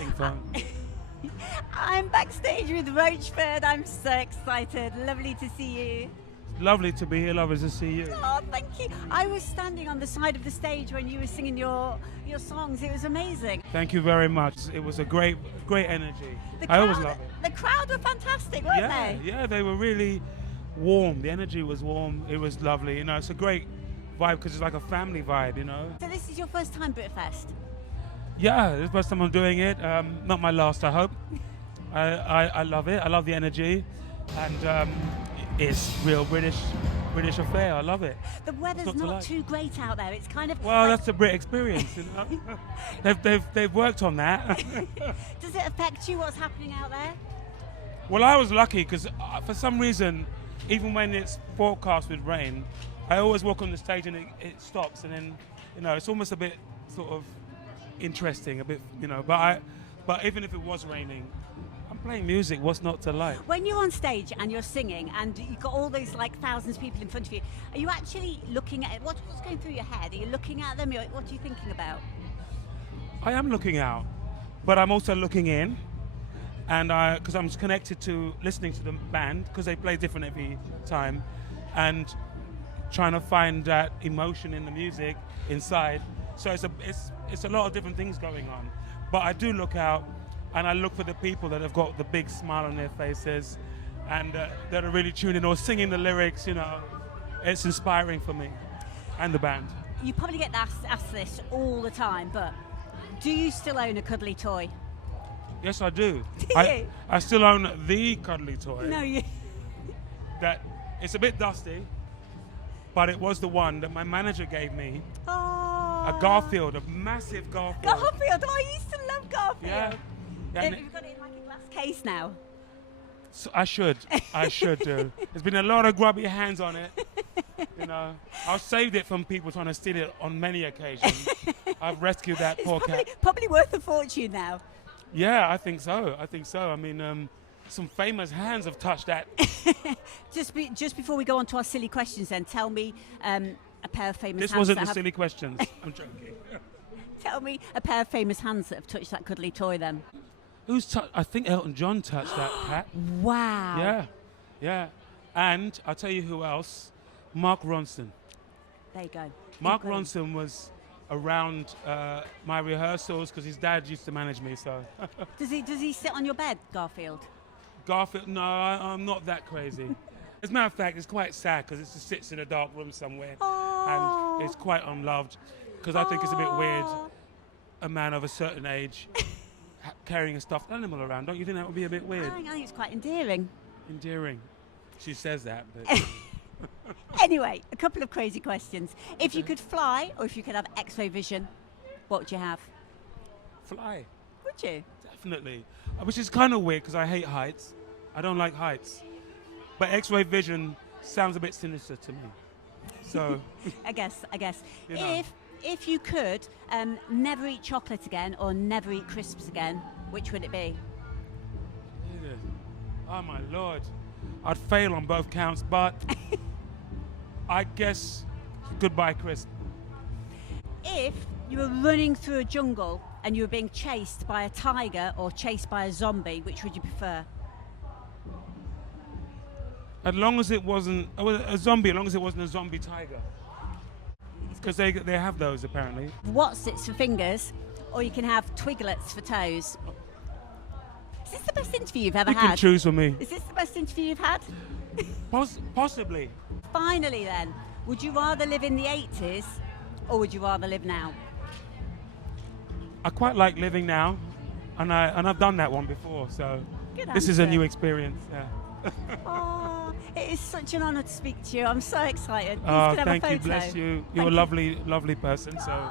Ping pong. I'm backstage with Roachford. I'm so excited. Lovely to see you. Lovely to be here. Lovely to see you. Oh, thank you. I was standing on the side of the stage when you were singing your songs. It was amazing. Thank you very much. It was a great energy. The I always crowd- love it. The crowd were fantastic, weren't Yeah, they? yeah, they were really warm. The energy was warm. It was lovely. You know, it's a great vibe because it's like a family vibe. You know. So this is your first time Brit Fest. Yeah, this is the first time I'm doing it. Not my last, I hope. I love it. I love the energy, and it's real British affair. I love it. The weather's not too great out there. It's kind of Well, like, that's the Brit experience. You know? they've worked on that. Does it affect you what's happening out there? Well, I was lucky because for some reason, even when it's forecast with rain, I always walk on the stage and it stops, and then it's almost a bit sort of interesting, a bit But even if it was raining, I'm playing music. What's not to like? When you're on stage and you're singing and you've got all those thousands of people in front of you, are you actually looking at what's going through your head? Are you looking at them? What are you thinking about? I am looking out, but I'm also looking in, and because I'm connected to listening to the band because they play different every time, and trying to find that emotion in the music inside. So it's a lot of different things going on, but I do look out. And I look for the people that have got the big smile on their faces and that are really tuning or singing the lyrics, It's inspiring for me and the band. You probably get asked this all the time, but do you still own a cuddly toy? Yes, I do. Do you? I still own the cuddly toy. No, you... That it's a bit dusty, but it was the one that my manager gave me. Oh. A Garfield, a massive Garfield. Garfield! Oh, I used to love Garfield. Yeah. Have you got it in a glass case now? So I should do. There's been a lot of grubby hands on it. I've saved it from people trying to steal it on many occasions. I've rescued that poor cat. Probably worth a fortune now. Yeah, I think so. I mean, some famous hands have touched that. Just before we go on to our silly questions, then tell me a pair of famous. This hands wasn't that the silly questions. I'm joking. Tell me a pair of famous hands that have touched that cuddly toy. Then. I think Elton John touched that cat. Wow. Yeah. And I'll tell you who else. Mark Ronson. There you go. Mark Ronson was around my rehearsals because his dad used to manage me. So. Does he sit on your bed, Garfield? Garfield? No, I'm not that crazy. As a matter of fact, it's quite sad because it just sits in a dark room somewhere. Aww. And it's quite unloved because I think it's a bit weird, a man of a certain age carrying a stuffed animal around. Don't you think that would be a bit weird? I think it's quite endearing. Endearing. She says that. But Anyway, a couple of crazy questions. If you could fly or if you could have X-ray vision, what would you have? Fly. Would you? Definitely. Which is kind of weird because I hate heights. I don't like heights. But X-ray vision sounds a bit sinister to me. So. I guess. If you could never eat chocolate again or never eat crisps again, which would it be? Oh my Lord. I'd fail on both counts, but I guess goodbye crisp. If you were running through a jungle and you were being chased by a tiger or chased by a zombie, which would you prefer? As long as it wasn't a zombie, as long as it wasn't a zombie tiger. Because they have those apparently. Wotsits for fingers, or you can have twiglets for toes. Is this the best interview you've ever had? You can choose for me. Is this the best interview you've had? Possibly. Finally then, would you rather live in the 80s or would you rather live now? I quite like living now, and I've done that one before, so Good this is a answer. new experience. Yeah. Oh, it is such an honour to speak to you. I'm so excited. Please Oh, could have thank a photo. you, bless you. You're a lovely, lovely person. So.